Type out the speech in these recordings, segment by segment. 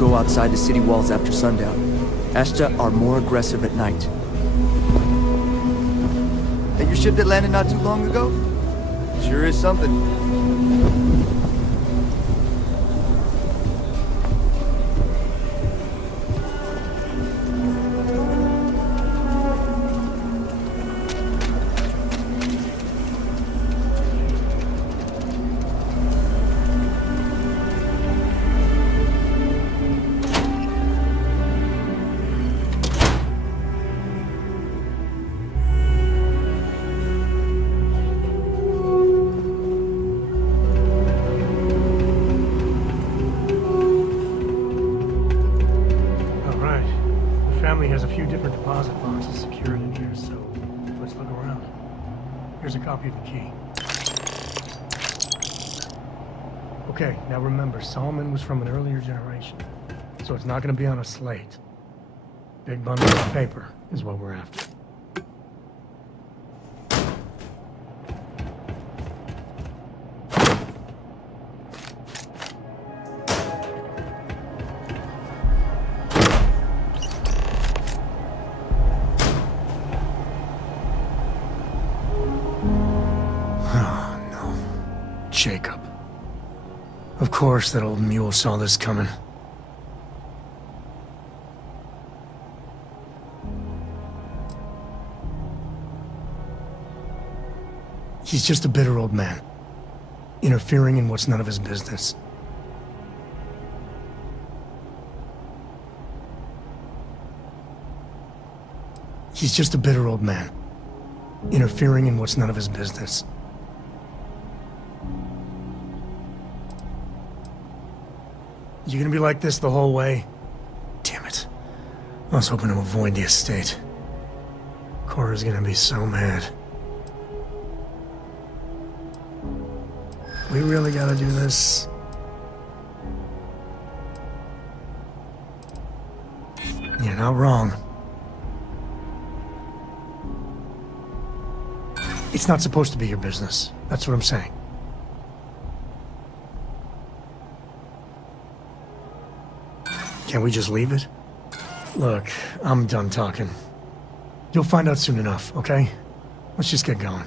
go outside the city walls after sundown. Ashta are more aggressive at night. That your ship that landed not too long ago? Sure is something. Has a few different deposit boxes secured in here, so let's look around. Here's a copy of the key. Okay, now remember, Solomon was from an earlier generation, so it's not going to be on a slate. Big bundle of paper is what we're after. Jacob. Of course that old mule saw this coming. He's just a bitter old man, interfering in what's none of his business. He's just a bitter old man, interfering in what's none of his business. You gonna be like this the whole way? Damn it. I was hoping to avoid the estate. Cora's gonna be so mad. We really gotta do this? You're not wrong. It's not supposed to be your business. That's what I'm saying. Can't we just leave it? Look, I'm done talking. You'll find out soon enough, okay? Let's just get going.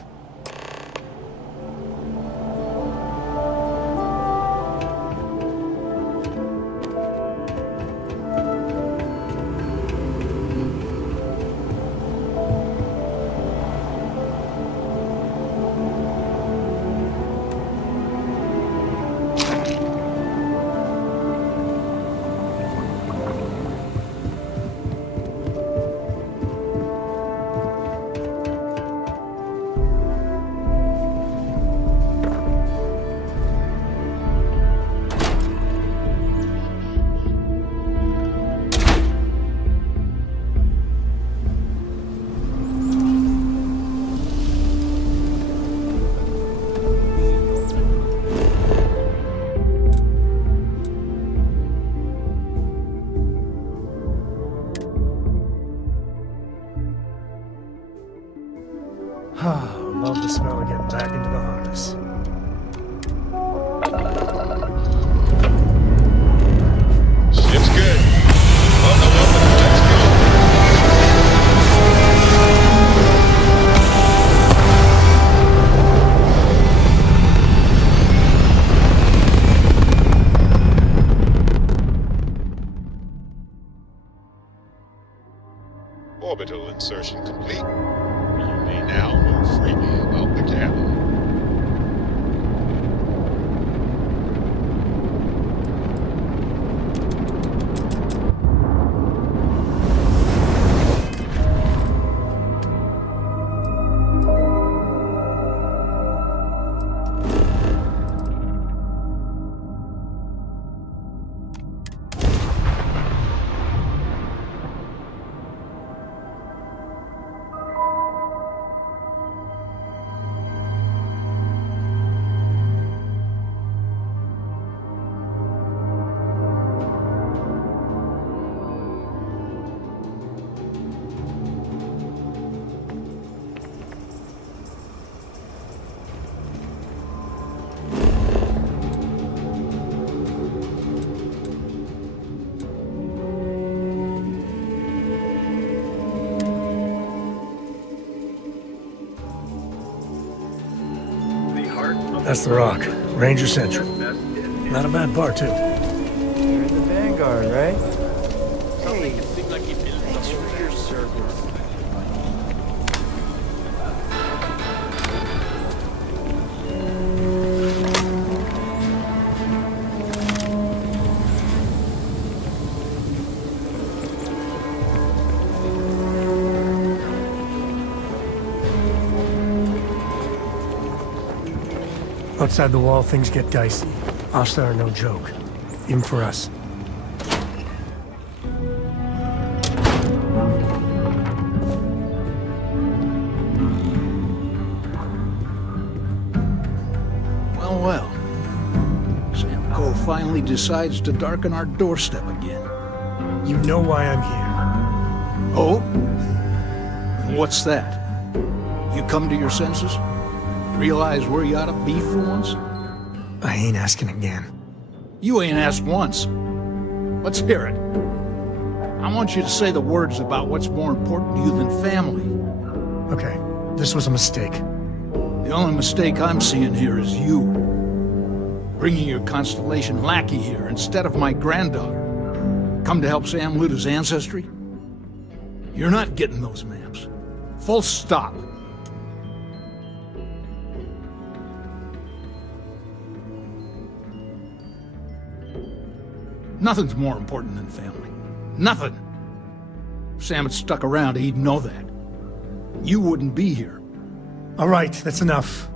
Love the smell of getting back into the harness. Ship's good. Let's go. Orbital insertion complete. You may now move freely about the cabin. That's the Rock. Ranger Central. Not a bad bar, too. You're in the Vanguard, right? Hey, thanks for your service. Outside the wall, things get dicey. Asta are no joke. Even for us. Well, well. Sam Cole finally decides to darken our doorstep again. You know why I'm here. Oh? And what's that? You come to your senses? Realize where you ought to be for once? I ain't asking again. You ain't asked once. Let's hear it. I want you to say the words about what's more important to you than family. Okay, this was a mistake. The only mistake I'm seeing here is you. Bringing your Constellation lackey here instead of my granddaughter. Come to help Sam loot his ancestry? You're not getting those maps. Full stop. Nothing's more important than family. Nothing. If Sam had stuck around, he'd know that. You wouldn't be here. All right, that's enough.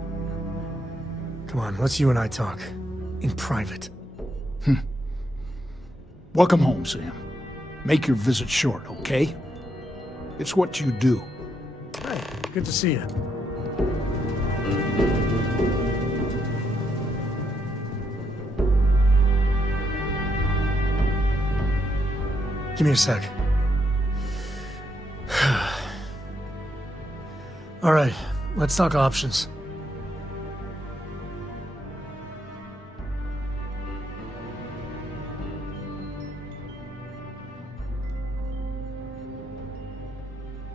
Come on, let's you and I talk. In private. Welcome home, Sam. Make your visit short, okay? It's what you do. Hey, good to see you. Give me a sec. All right, let's talk options.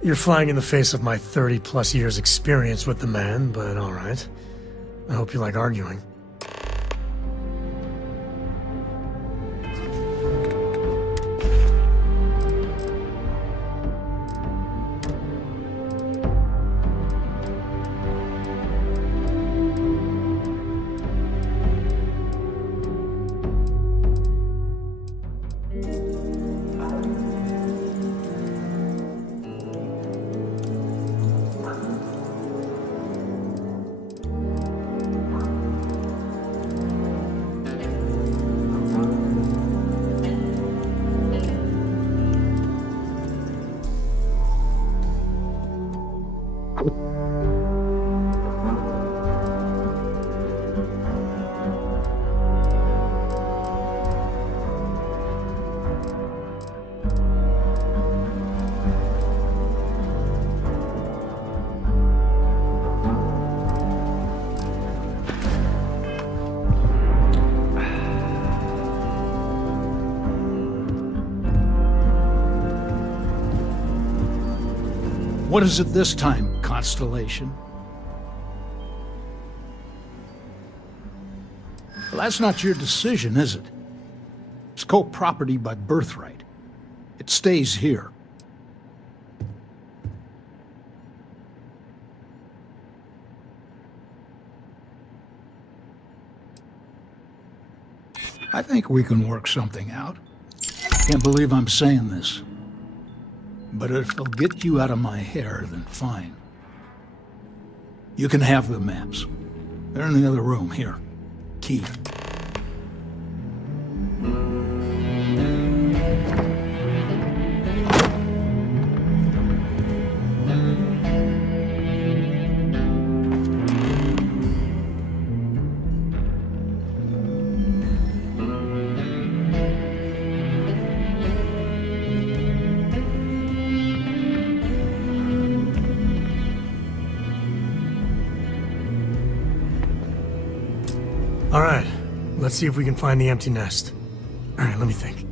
You're flying in the face of my 30-plus years experience with the man, but all right. I hope you like arguing. What is it this time, Constellation? Well, that's not your decision, is it? It's co-property by birthright. It stays here. I think we can work something out. Can't believe I'm saying this. But if it'll get you out of my hair, then fine. You can have the maps. They're in the other room, here. Key. All right, let's see if we can find the empty nest. All right, let me think.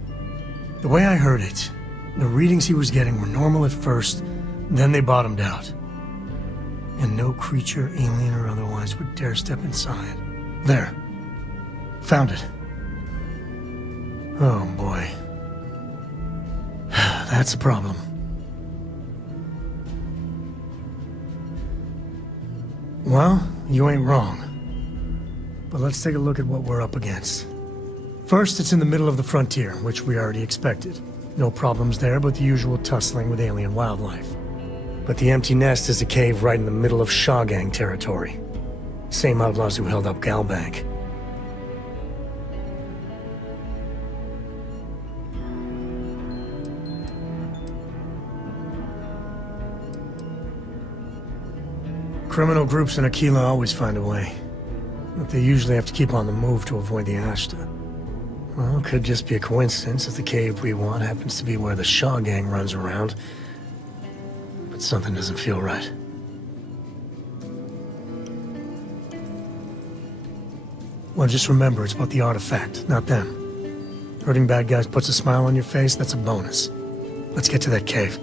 The way I heard it, the readings he was getting were normal at first, then they bottomed out. And no creature, alien or otherwise, would dare step inside. There. Found it. Oh boy. That's a problem. Well, you ain't wrong. But let's take a look at what we're up against. First, it's in the middle of the frontier, which we already expected. No problems there, but the usual tussling with alien wildlife. But the empty nest is a cave right in the middle of Gang territory. Same outlaws who held up Galbank. Criminal groups in Aquila always find a way. But they usually have to keep on the move to avoid the Ashta. Well, it could just be a coincidence if the cave we want happens to be where the Shaw gang runs around. But something doesn't feel right. Well, just remember, it's about the artifact, not them. Hurting bad guys puts a smile on your face, that's a bonus. Let's get to that cave.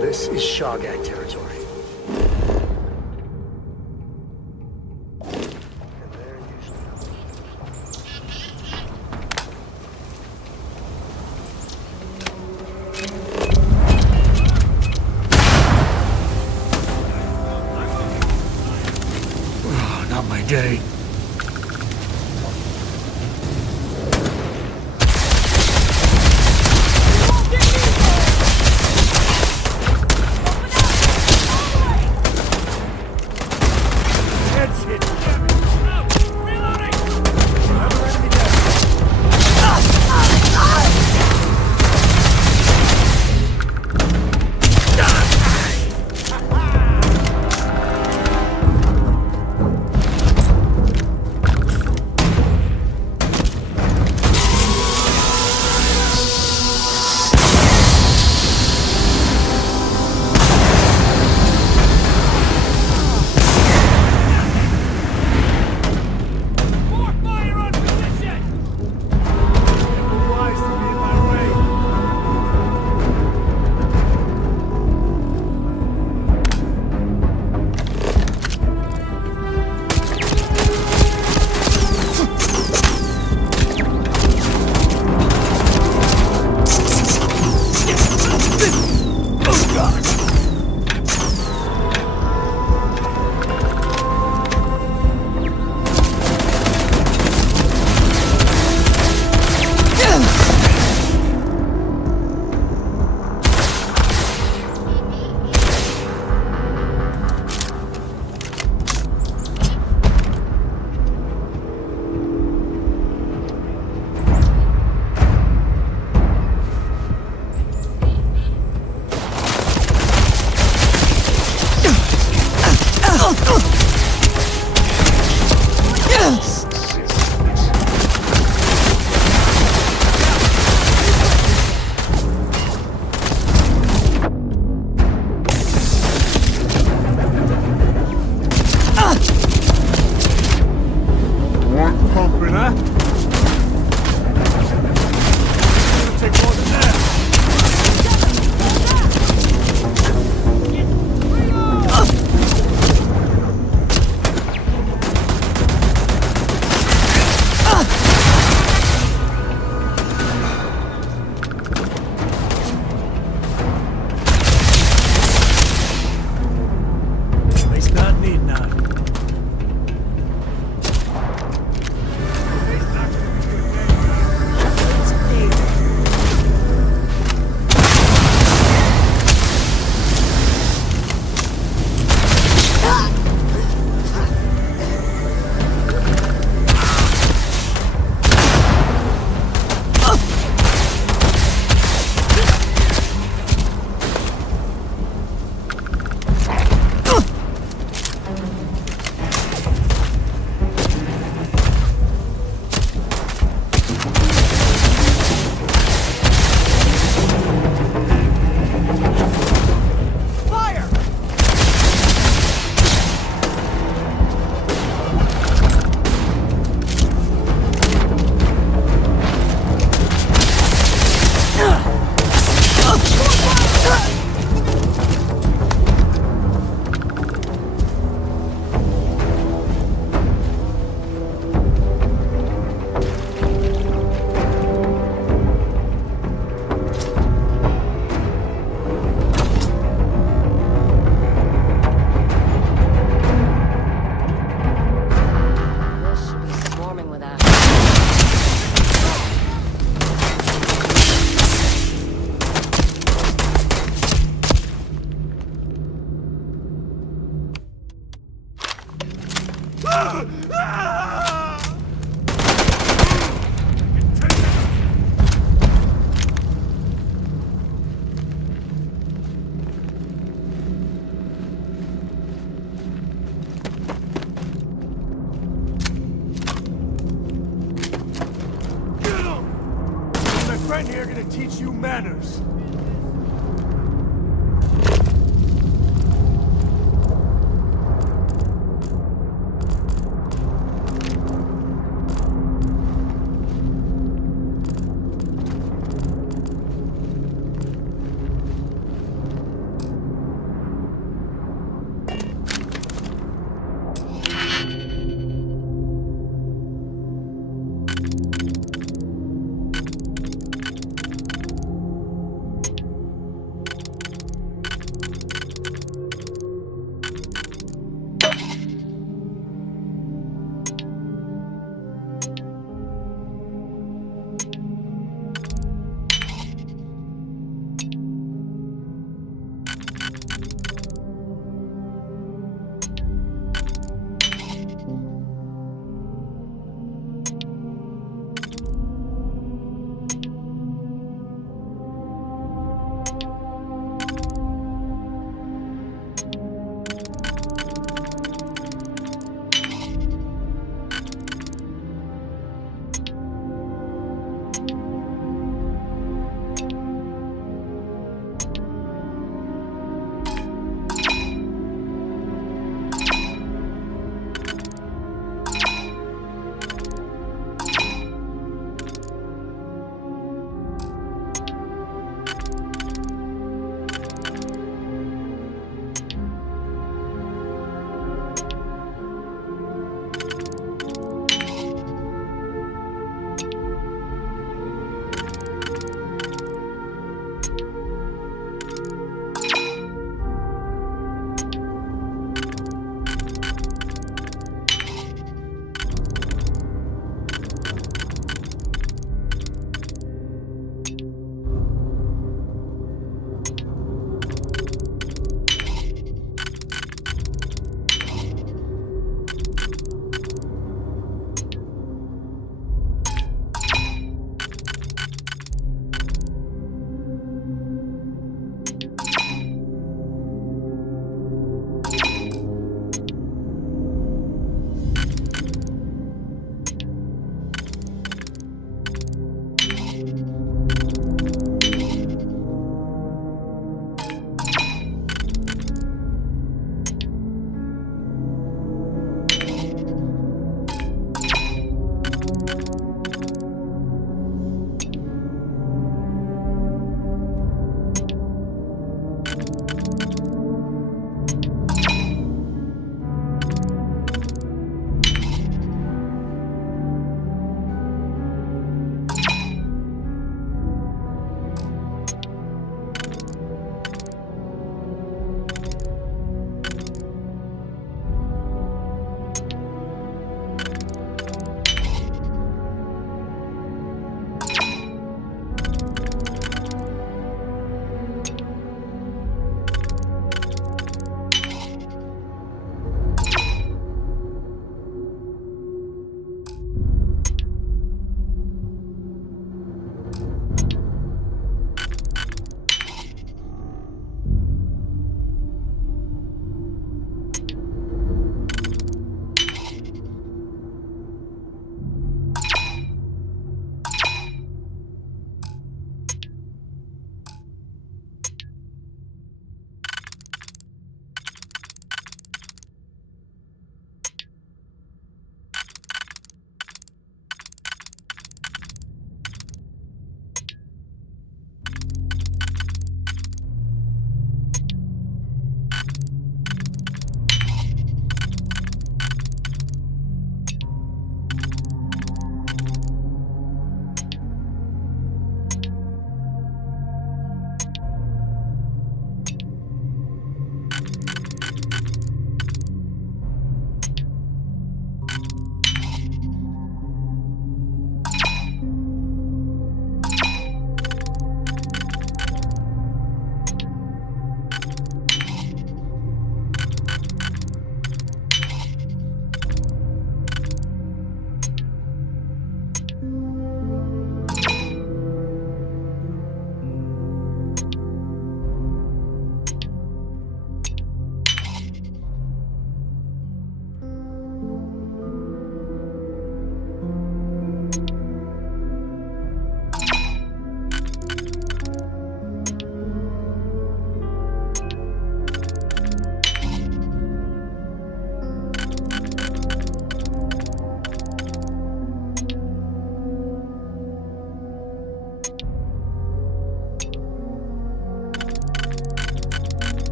This is Shawgang territory. And they're usually... Oh, not my day. friend here gonna teach you manners.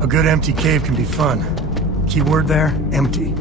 A good empty cave can be fun. Keyword there, empty.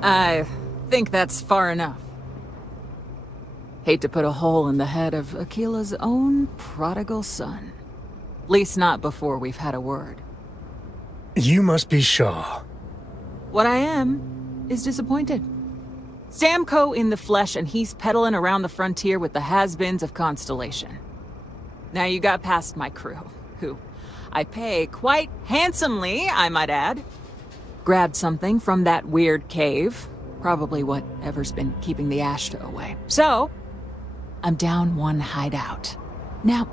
I think that's far enough. Hate to put a hole in the head of Akila's own prodigal son. Least not before we've had a word. You must be Shaw. What I am is disappointed. Samco in the flesh, and he's peddling around the frontier with the has-beens of Constellation. Now you got past my crew, who I pay quite handsomely, I might add. Grabbed something from that weird cave, probably whatever's been keeping the Ashta away. So, I'm down one hideout. Now,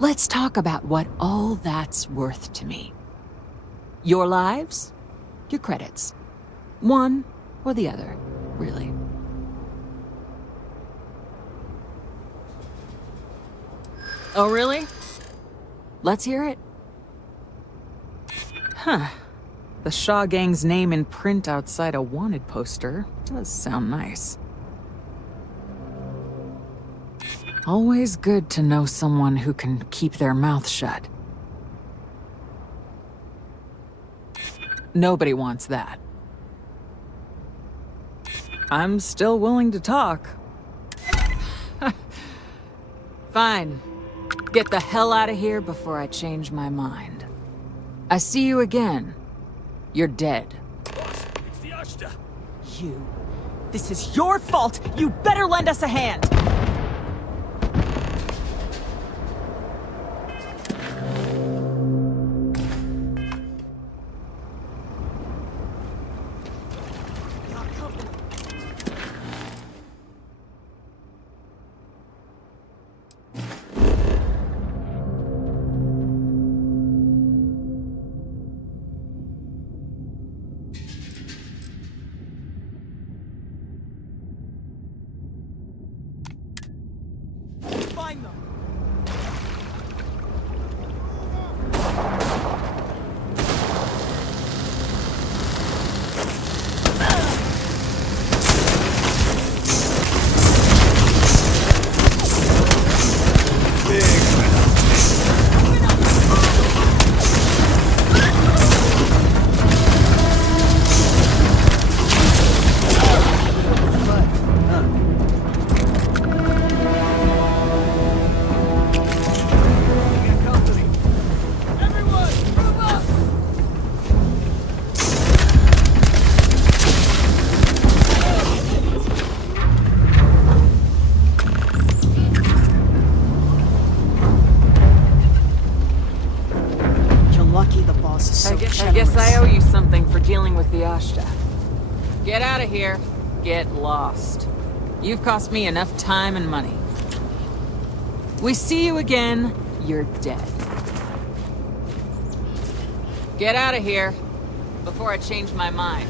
let's talk about what all that's worth to me. Your lives, your credits. One or the other, really. Oh, really? Let's hear it. Huh. The Shaw Gang's name in print outside a wanted poster does sound nice. Always good to know someone who can keep their mouth shut. Nobody wants that. I'm still willing to talk. Fine. Get the hell out of here before I change my mind. I see you again. You're dead. It's the Ashta. You. This is your fault! You better lend us a hand! Find them. I guess I owe you something for dealing with the Ashta. Get out of here. Get lost. You've cost me enough time and money. We see you again, you're dead. Get out of here before I change my mind.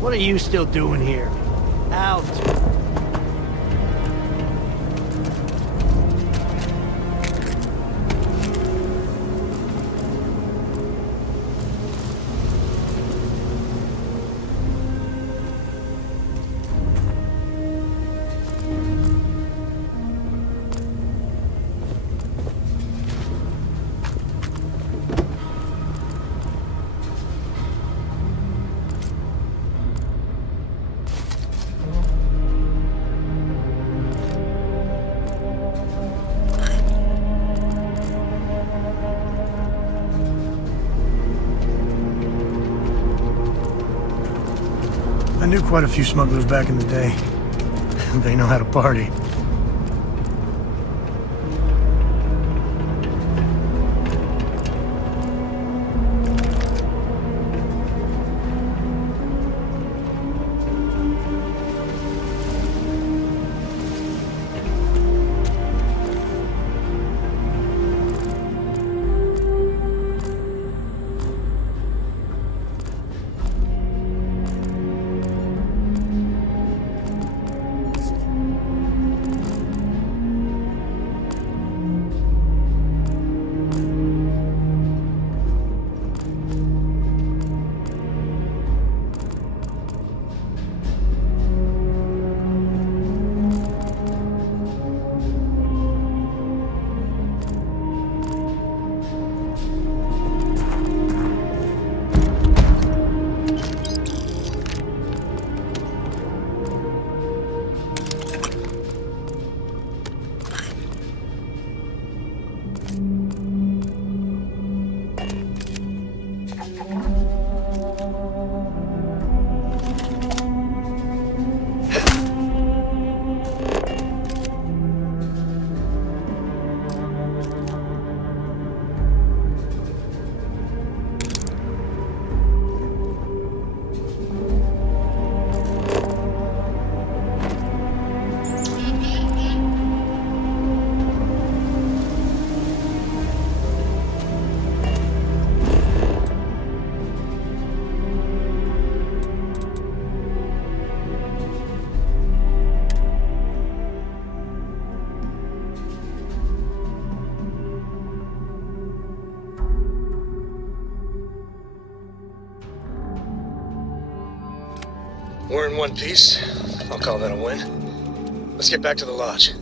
What are you still doing here? Out. I knew quite a few smugglers back in the day. They know how to party. We're in one piece. I'll call that a win. Let's get back to the lodge.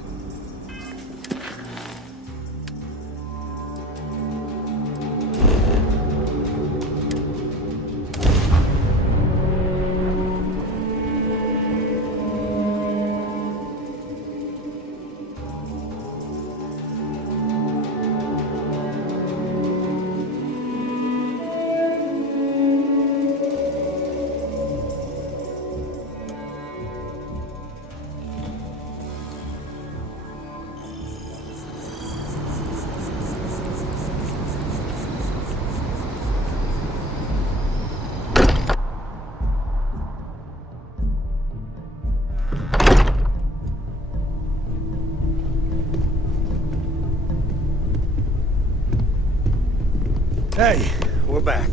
Hey, we're back.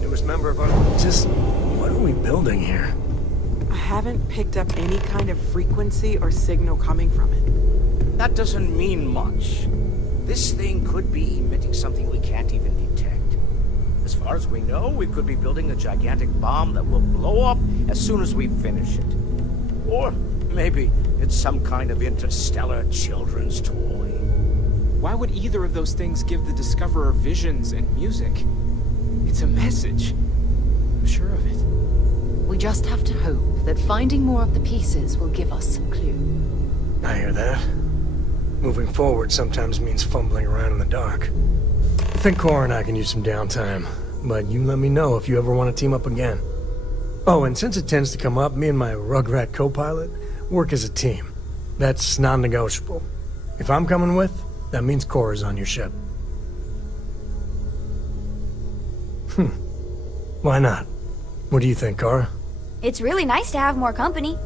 Newest member of our... Just... what are we building here? I haven't picked up any kind of frequency or signal coming from it. That doesn't mean much. This thing could be emitting something we can't even detect. As far as we know, we could be building a gigantic bomb that will blow up as soon as we finish it. Or maybe it's some kind of interstellar children's toy. Why would either of those things give the Discoverer visions and music? It's a message. I'm sure of it. We just have to hope that finding more of the pieces will give us some clue. I hear that. Moving forward sometimes means fumbling around in the dark. I think Cora and I can use some downtime, but you let me know if you ever want to team up again. Oh, and since it tends to come up, me and my Rugrat co-pilot work as a team. That's non-negotiable. If I'm coming with, that means Cora's on your ship. Why not? What do you think, Cora? It's really nice to have more company.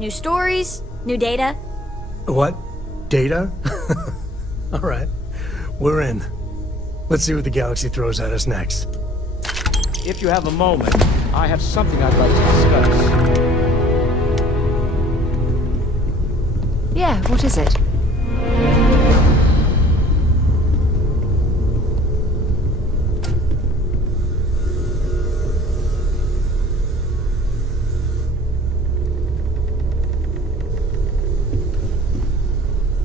New stories, new data. What? Data? Alright. We're in. Let's see what the galaxy throws at us next. If you have a moment, I have something I'd like to discuss. Yeah, what is it?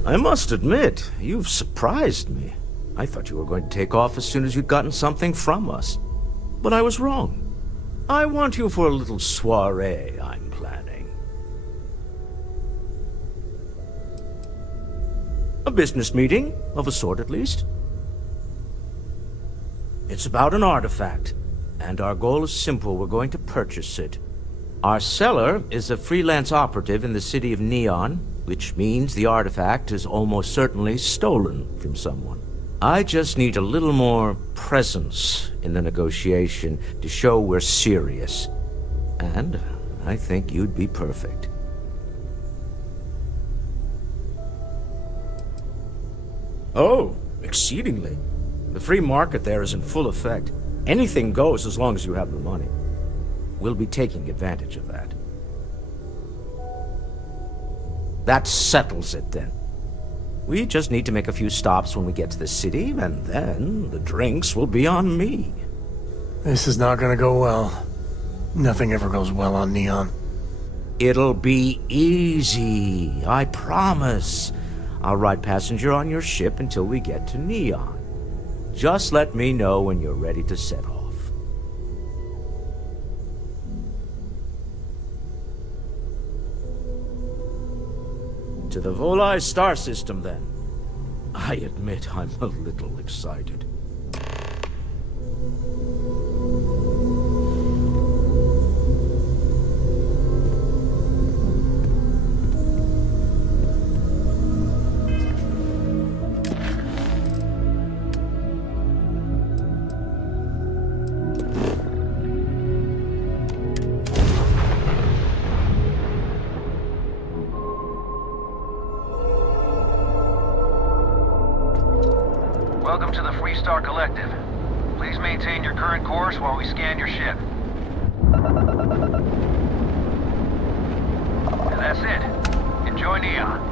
I must admit, you've surprised me. I thought you were going to take off as soon as you'd gotten something from us. But I was wrong. I want you for a little soiree I'm planning. A business meeting, of a sort at least. It's about an artifact, and our goal is simple. We're going to purchase it. Our seller is a freelance operative in the city of Neon, which means the artifact is almost certainly stolen from someone. I just need a little more presence in the negotiation to show we're serious. And I think you'd be perfect. Oh, exceedingly. The free market there is in full effect. Anything goes as long as you have the money. We'll be taking advantage of that. That settles it, then. We just need to make a few stops when we get to the city, and then the drinks will be on me. This is not gonna go well. Nothing ever goes well on Neon. It'll be easy, I promise. I'll ride passenger on your ship until we get to Neon. Just let me know when you're ready to set off. To the Volai star system, then. I admit I'm a little excited. Welcome to the Freestar Collective. Please maintain your current course while we scan your ship. And that's it. Enjoy Neon.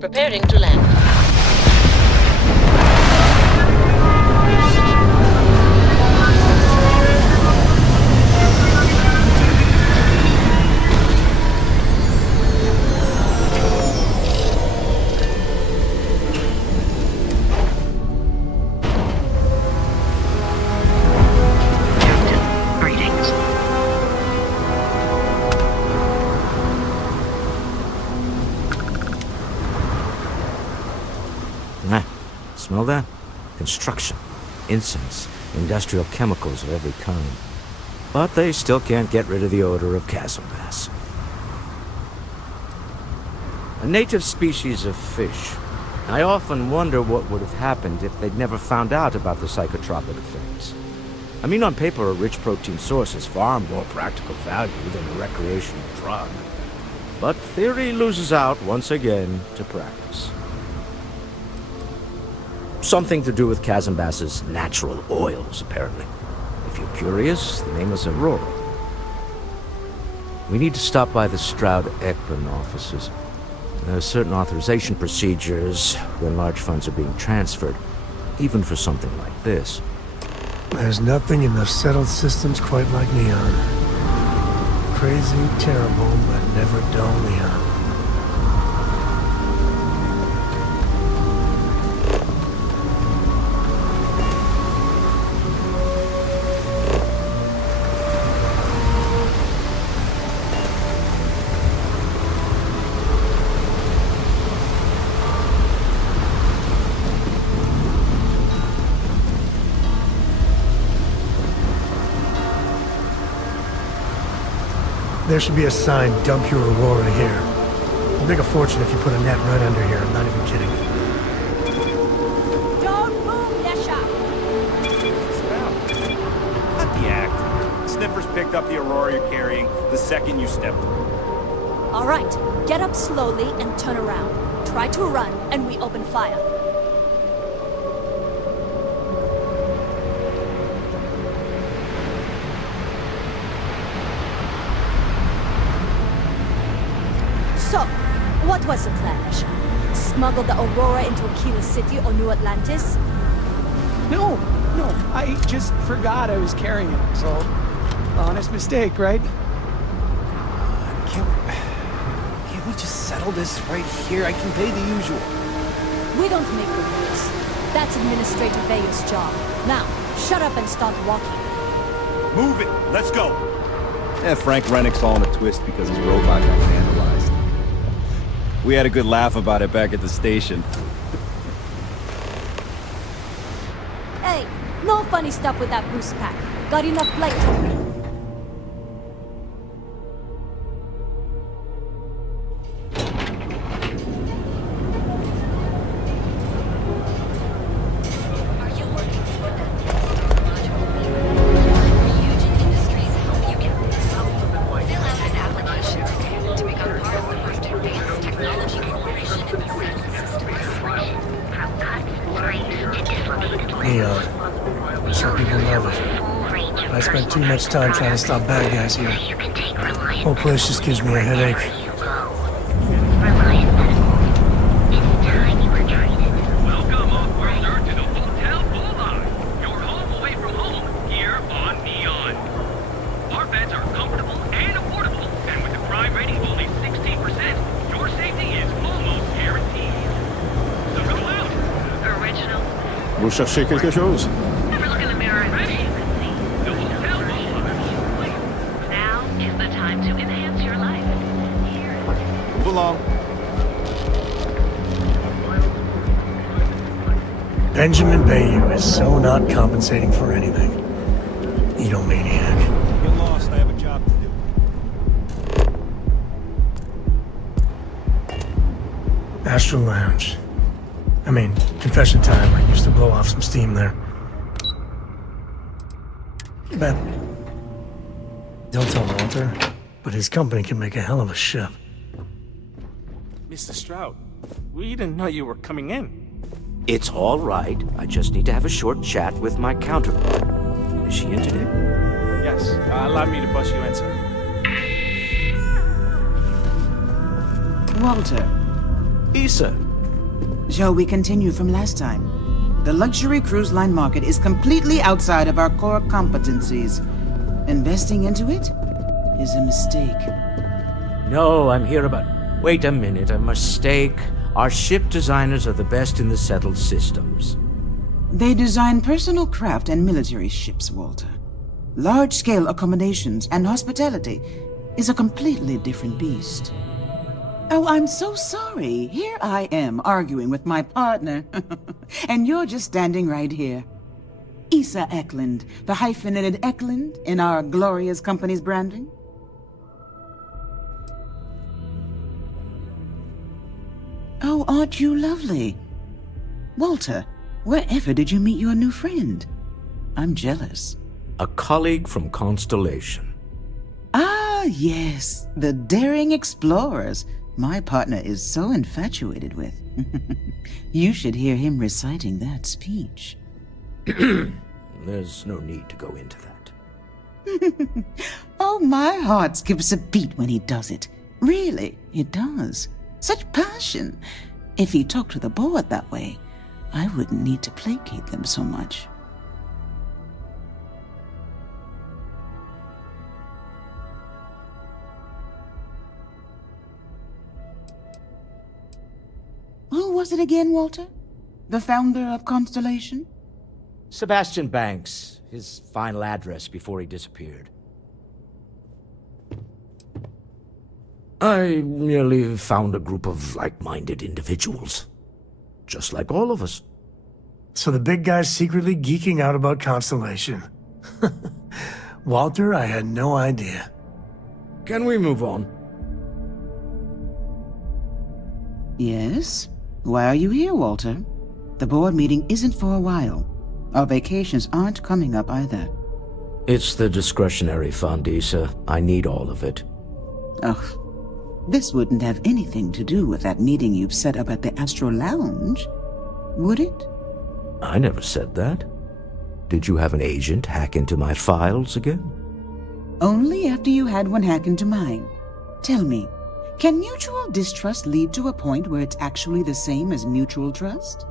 Preparing to land. Smell that? Construction, incense, industrial chemicals of every kind. But they still can't get rid of the odor of chasm bass. A native species of fish. I often wonder what would have happened if they'd never found out about the psychotropic effects. I mean, on paper, a rich protein source has far more practical value than a recreational drug. But theory loses out once again to practice. Something to do with chasm bass's natural oils, apparently. If you're curious, the name is Aurora. We need to stop by the Stroud-Ekman offices. There are certain authorization procedures when large funds are being transferred, even for something like this. There's nothing in the settled systems quite like Neon. Crazy, terrible, but never dull Neon. There should be a sign, dump your Aurora here. You'll make a fortune if you put a net right under here, I'm not even kidding. Don't move, Nesha! Cut the act. Sniffers picked up the Aurora you're carrying the second you stepped through. All right, get up slowly and turn around. Try to run, and we open fire. So, what was the plan, Nesha? Smuggle the Aurora into Aquila City or New Atlantis? No, I just forgot I was carrying it, so honest mistake, right? Can't we just settle this right here? I can pay the usual. We don't make the rules. That's Administrator Bayer's job. Now, shut up and start walking. Move it. Let's go. Yeah, Frank Rennick's all in a twist because his robot got vandalized. We had a good laugh about it back at the station. Hey, no funny stuff with that boost pack. Got enough plate already. Some people love it. I spent too much time trying to stop bad guys here. Whole place just gives me a headache. Welcome, off-worlder, to the Hotel Boulevard. Your home away from home, here on Neon. Our beds are comfortable and affordable, and with a crime rating of only 16%, your safety is almost guaranteed. So go out. Original. Vous cherchez quelque chose? Never look in the mirror and ready. The Hotel Boulevard. Now is the time to enhance your life. Here Benjamin Bayou is so not compensating for anything. Edomaniac. Get lost, I have a job to do. Astral Lounge. I mean, confession time. I used to blow off some steam there. But don't tell Walter, but his company can make a hell of a ship. Mr. Stroud, we didn't know you were coming in. It's all right. I just need to have a short chat with my counterpart. Is she in today? Yes, allow me to bust you in, sir. Walter, Issa. shall we continue from last time? The luxury cruise line market is completely outside of our core competencies. Investing into it is a mistake. No, I'm here about... Wait a minute, a mistake. Our ship designers are the best in the settled systems. They design personal craft and military ships, Walter. Large-scale accommodations and hospitality is a completely different beast. Oh, I'm so sorry. Here I am arguing with my partner. And you're just standing right here. Issa Eklund, the hyphenated Eklund in our glorious company's branding. Oh, aren't you lovely? Walter, wherever did you meet your new friend? I'm jealous. A colleague from Constellation. Ah, yes, the daring explorers my partner is so infatuated with. You should hear him reciting that speech. There's no need to go into that. Oh, my heart skips a beat when he does it. Really, it does. Such passion. If he talked to the board that way, I wouldn't need to placate them so much. Who was it again, Walter? The founder of Constellation? Sebastian Banks. His final address before he disappeared. I merely found a group of like-minded individuals. Just like all of us. So the big guy's secretly geeking out about Constellation. Walter, I had no idea. Can we move on? Yes? Why are you here, Walter? The board meeting isn't for a while. Our vacations aren't coming up either. It's the discretionary fund, Issa. I need all of it. Ugh. This wouldn't have anything to do with that meeting you've set up at the Astral Lounge, would it? I never said that. Did you have an agent hack into my files again? Only after you had one hack into mine. Tell me, can mutual distrust lead to a point where it's actually the same as mutual trust?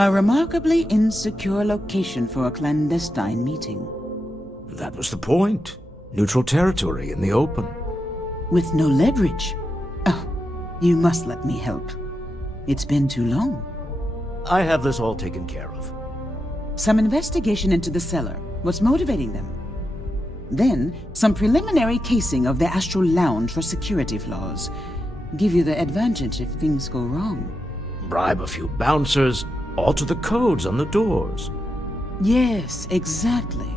A remarkably insecure location for a clandestine meeting. That was the point. Neutral territory in the open. With no leverage. Oh, you must let me help. It's been too long. I have this all taken care of. Some investigation into the cellar. What's motivating them? Then, some preliminary casing of the Astral Lounge for security flaws. Give you the advantage if things go wrong. Bribe a few bouncers, alter the codes on the doors. Yes, exactly.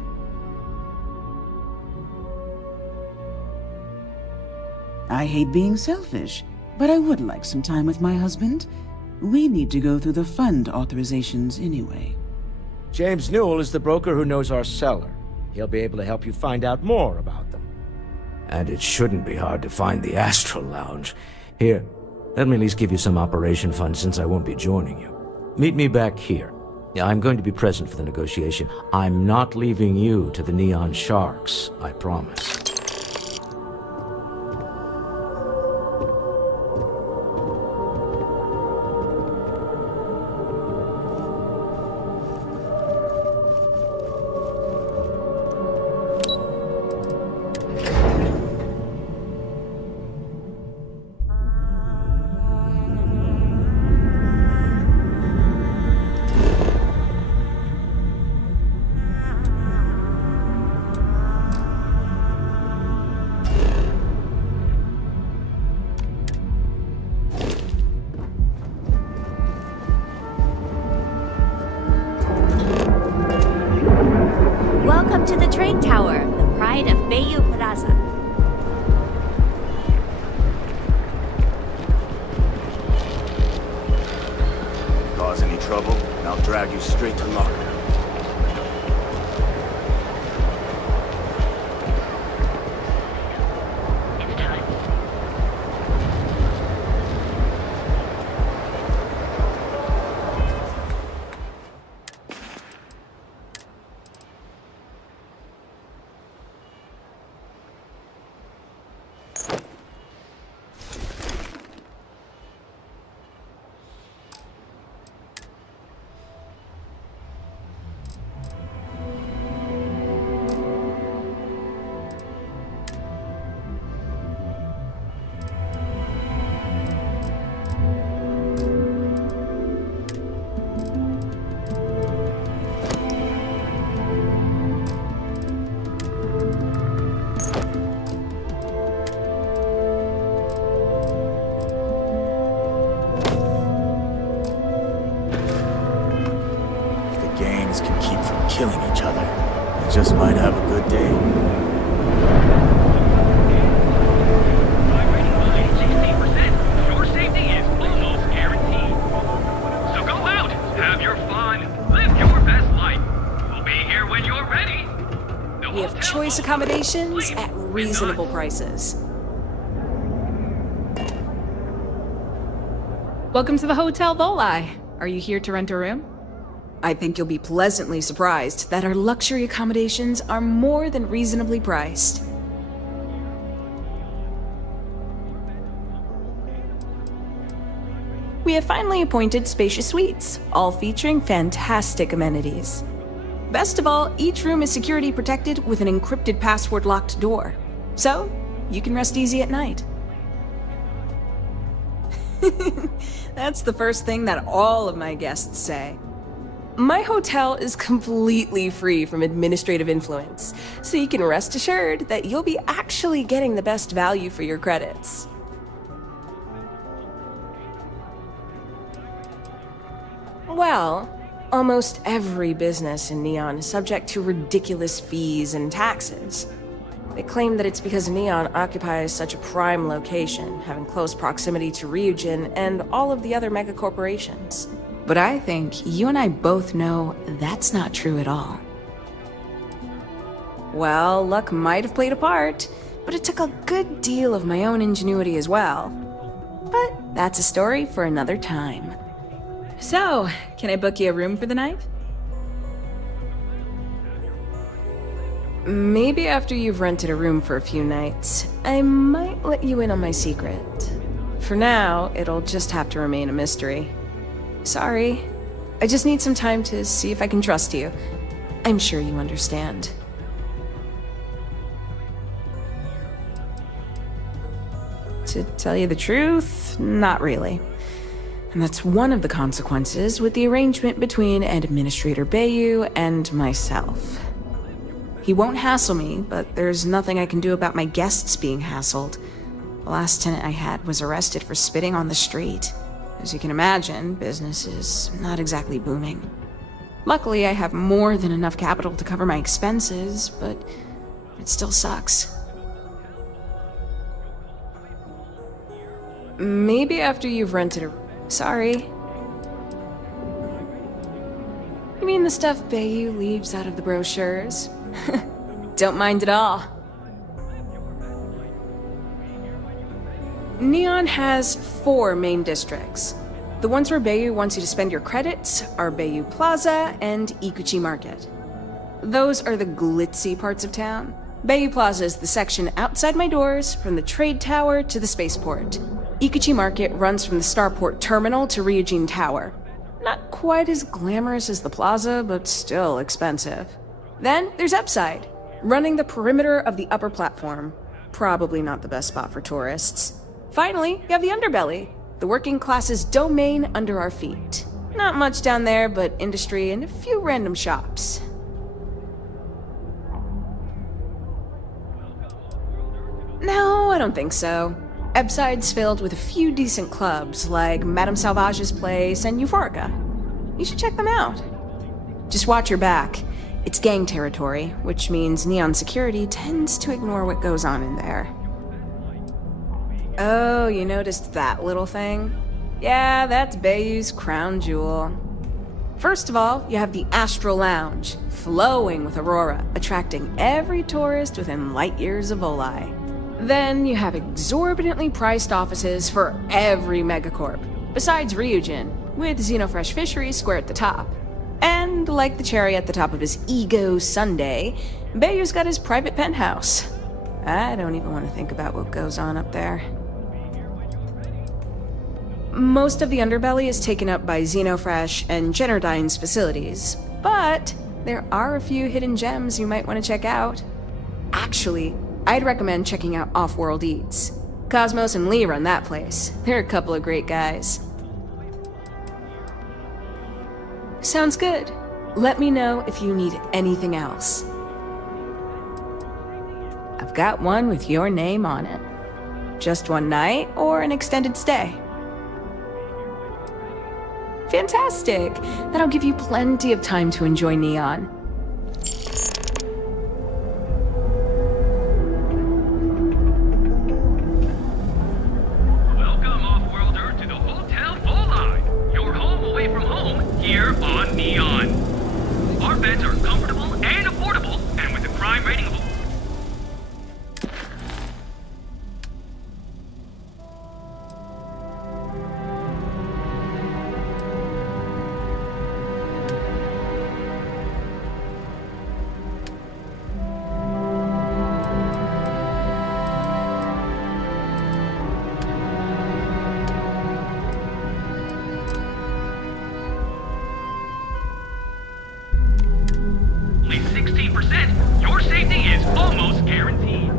I hate being selfish, but I would like some time with my husband. We need to go through the fund authorizations anyway. James Newell is the broker who knows our cellar. He'll be able to help you find out more about them. And it shouldn't be hard to find the Astral Lounge. Here, let me at least give you some operation funds since I won't be joining you. Meet me back here. I'm going to be present for the negotiation. I'm not leaving you to the Neon Sharks, I promise. trouble, and I'll drag you straight to locker. Killing each other. We just might have a good day. Your safety is almost guaranteed. So go out, have your fun, live your best life. We'll be here when you're ready. We have choice accommodations at reasonable prices. Welcome to the Hotel Volai. Are you here to rent a room? I think you'll be pleasantly surprised that our luxury accommodations are more than reasonably priced. We have finally appointed spacious suites, all featuring fantastic amenities. Best of all, each room is security protected with an encrypted password-locked door, so you can rest easy at night. That's the first thing that all of my guests say. My hotel is completely free from administrative influence, so you can rest assured that you'll be actually getting the best value for your credits. Well, almost every business in Neon is subject to ridiculous fees and taxes. They claim that it's because Neon occupies such a prime location, having close proximity to Ryujin and all of the other megacorporations. But I think you and I both know that's not true at all. Well, luck might have played a part, but it took a good deal of my own ingenuity as well. But that's a story for another time. So, can I book you a room for the night? Maybe after you've rented a room for a few nights, I might let you in on my secret. For now, it'll just have to remain a mystery. Sorry. I just need some time to see if I can trust you. I'm sure you understand. To tell you the truth, not really. And that's one of the consequences with the arrangement between Administrator Bayu and myself. He won't hassle me, but there's nothing I can do about my guests being hassled. The last tenant I had was arrested for spitting on the street. As you can imagine, business is not exactly booming. Luckily, I have more than enough capital to cover my expenses, but it still sucks. Maybe after you've rented a... Sorry. You mean the stuff Bayu leaves out of the brochures? Don't mind at all. Neon has 4 main districts. The ones where Bayu wants you to spend your credits are Bayu Plaza and Ikuchi Market. Those are the glitzy parts of town. Bayu Plaza is the section outside my doors, from the trade tower to the spaceport. Ikuchi Market runs from the Starport Terminal to Ryujin Tower. Not quite as glamorous as the plaza, but still expensive. Then there's Upside, running the perimeter of the upper platform. Probably not the best spot for tourists. Finally, you have the Underbelly, the working class's domain under our feet. Not much down there, but industry and a few random shops. No, I don't think so. Upside's filled with a few decent clubs, like Madame Sauvage's Place and Euphorica. You should check them out. Just watch your back. It's gang territory, which means Neon security tends to ignore what goes on in there. Oh, you noticed that little thing? Yeah, that's Bayu's crown jewel. First of all, you have the Astral Lounge, flowing with aurora, attracting every tourist within light years of Volii. Then you have exorbitantly priced offices for every megacorp, besides Ryujin, with Xenofresh Fisheries square at the top. And like the cherry at the top of his ego sundae, Bayou's got his private penthouse. I don't even want to think about what goes on up there. Most of the underbelly is taken up by Xenofresh and Generdyne's facilities, but there are a few hidden gems you might want to check out. Actually, I'd recommend checking out Off-World Eats. Cosmos and Lee run that place. They're a couple of great guys. Sounds good. Let me know if you need anything else. I've got one with your name on it. Just one night or an extended stay? Fantastic! That'll give you plenty of time to enjoy Neon. Welcome, Off-Worlder, to the Hotel Volii, your home away from home here on Neon. Our beds are comfortable and affordable, and with a crime rating of only 16%, your safety is almost guaranteed.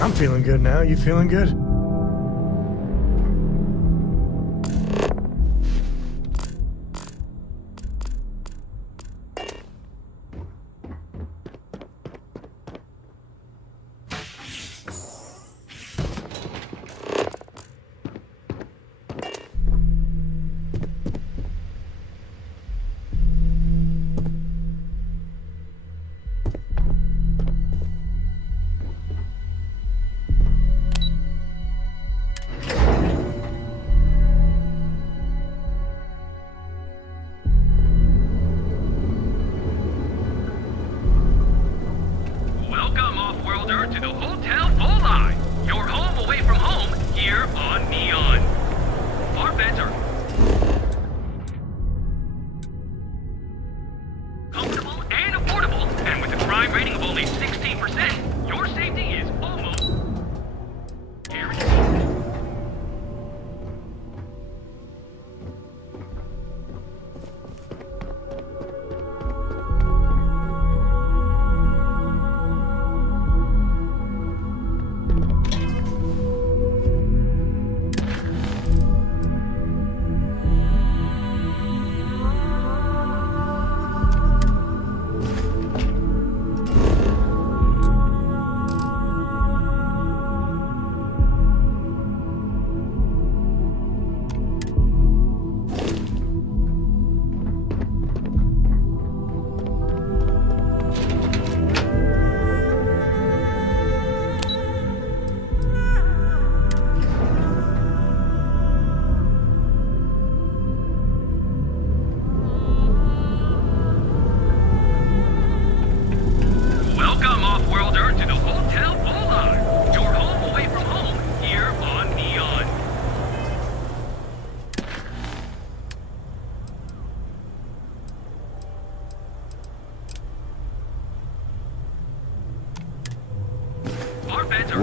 I'm feeling good now. You feeling good?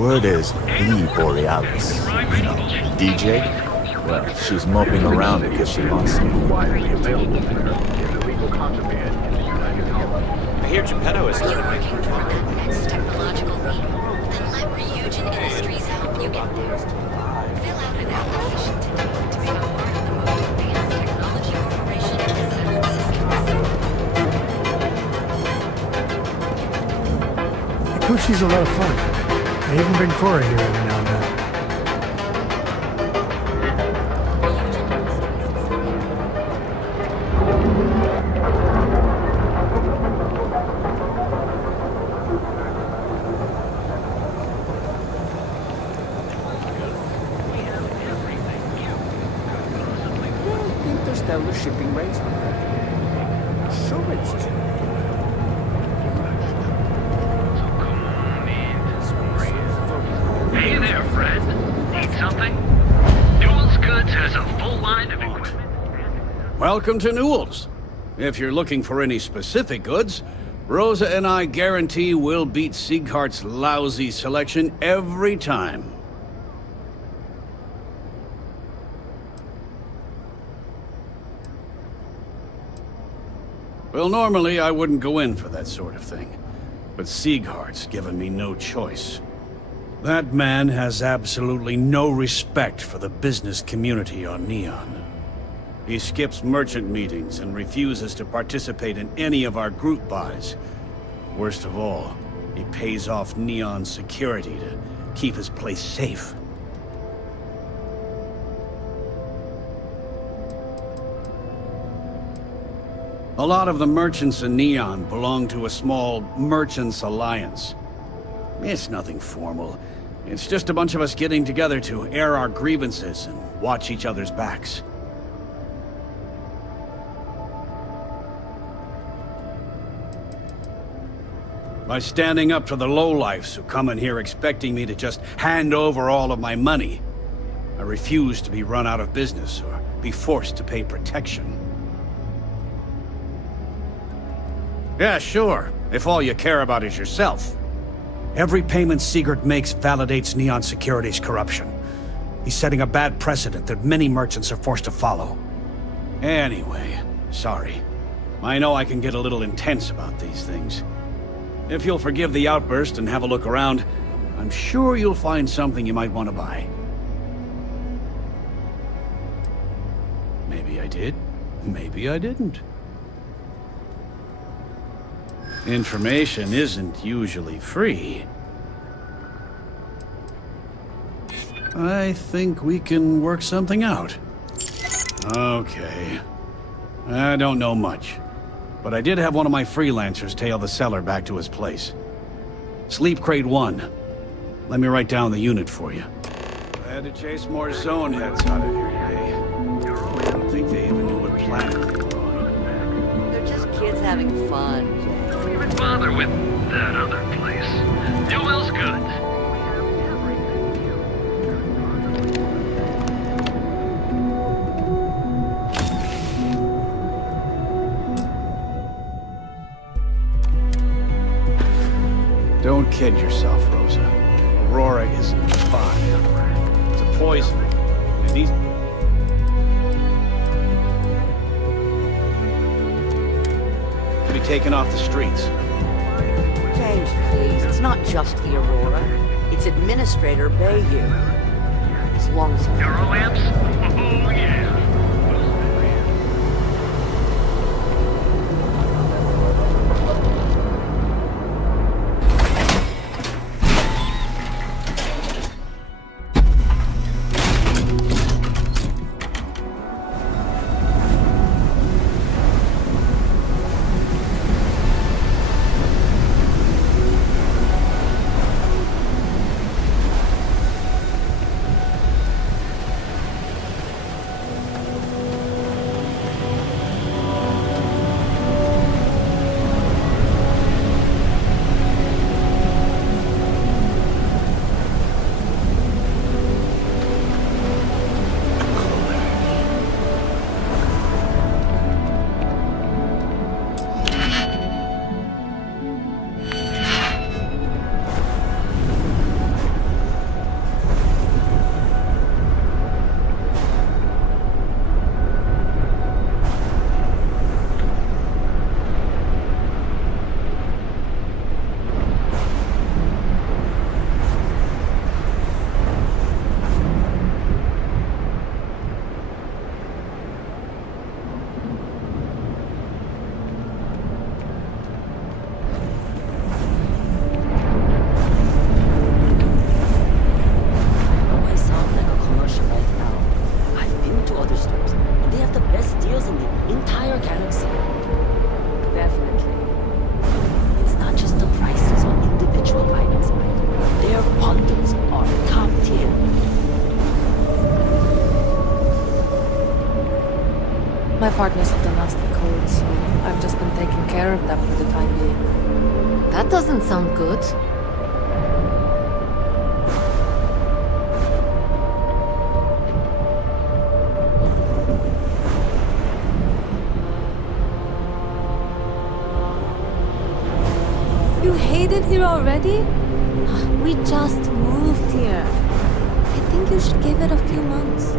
Word is the Borealis. DJ? Well, she's moping around because she lost me. I hear Geppetto is You're working toward that next technological leap. Then let Ryujin Industries help you get there. Fill out an application today to become part of the most advanced technology corporation in the Seven Seas. Ikuchi's a lot of fun. I even bring Cora here every now and then. Interstellar shipping rates are sure it's Hey there, friend. Need something? Newell's Goods has a full line of equipment. Welcome to Newell's. If you're looking for any specific goods, Rosa and I guarantee we'll beat Sieghart's lousy selection every time. Well, normally I wouldn't go in for that sort of thing, but Sieghart's given me no choice. That man has absolutely no respect for the business community on Neon. He skips merchant meetings and refuses to participate in any of our group buys. Worst of all, he pays off Neon's security to keep his place safe. A lot of the merchants in Neon belong to a small merchants alliance. It's nothing formal. It's just a bunch of us getting together to air our grievances and watch each other's backs. By standing up to the lowlifes who come in here expecting me to just hand over all of my money, I refuse to be run out of business or be forced to pay protection. Yeah, sure, if all you care about is yourself. Every payment Siegert makes validates Neon Security's corruption. He's setting a bad precedent that many merchants are forced to follow. Anyway, sorry. I know I can get a little intense about these things. If you'll forgive the outburst and have a look around, I'm sure you'll find something you might want to buy. Maybe I did, maybe I didn't. Information isn't usually free. I think we can work something out. Okay. I don't know much, but I did have one of my freelancers tail the seller back to his place. Sleep Crate 1. Let me write down the unit for you. I had to chase more zone heads out of here today. I don't think they even knew what planet they were on. They're just kids having fun. Don't even bother with that other place. Newell's Goods. Don't kid yourself, Rosa. Aurora isn't fine. It's a poison. And these... to be taken off the streets. James, please. It's not just the Aurora. It's Administrator Bayou. As long as... Eurolamps? Oh, yeah. deals in the entire galaxy. Definitely. It's not just the prices on individual items, either. Their bundles are top tier. My partner's at the nasty cold, so I've just been taking care of them for the time being. That doesn't sound good. You hate it here already? We just moved here. I think you should give it a few months.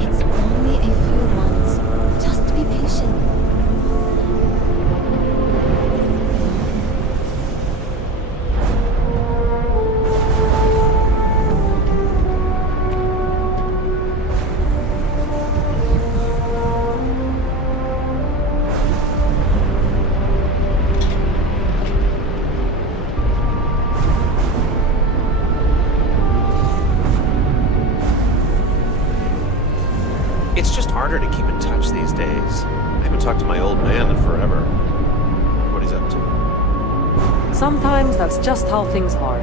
It's only a few months. Just be patient. It's just harder to keep in touch these days. I haven't talked to my old man in forever. What he's up to. Sometimes that's just how things are.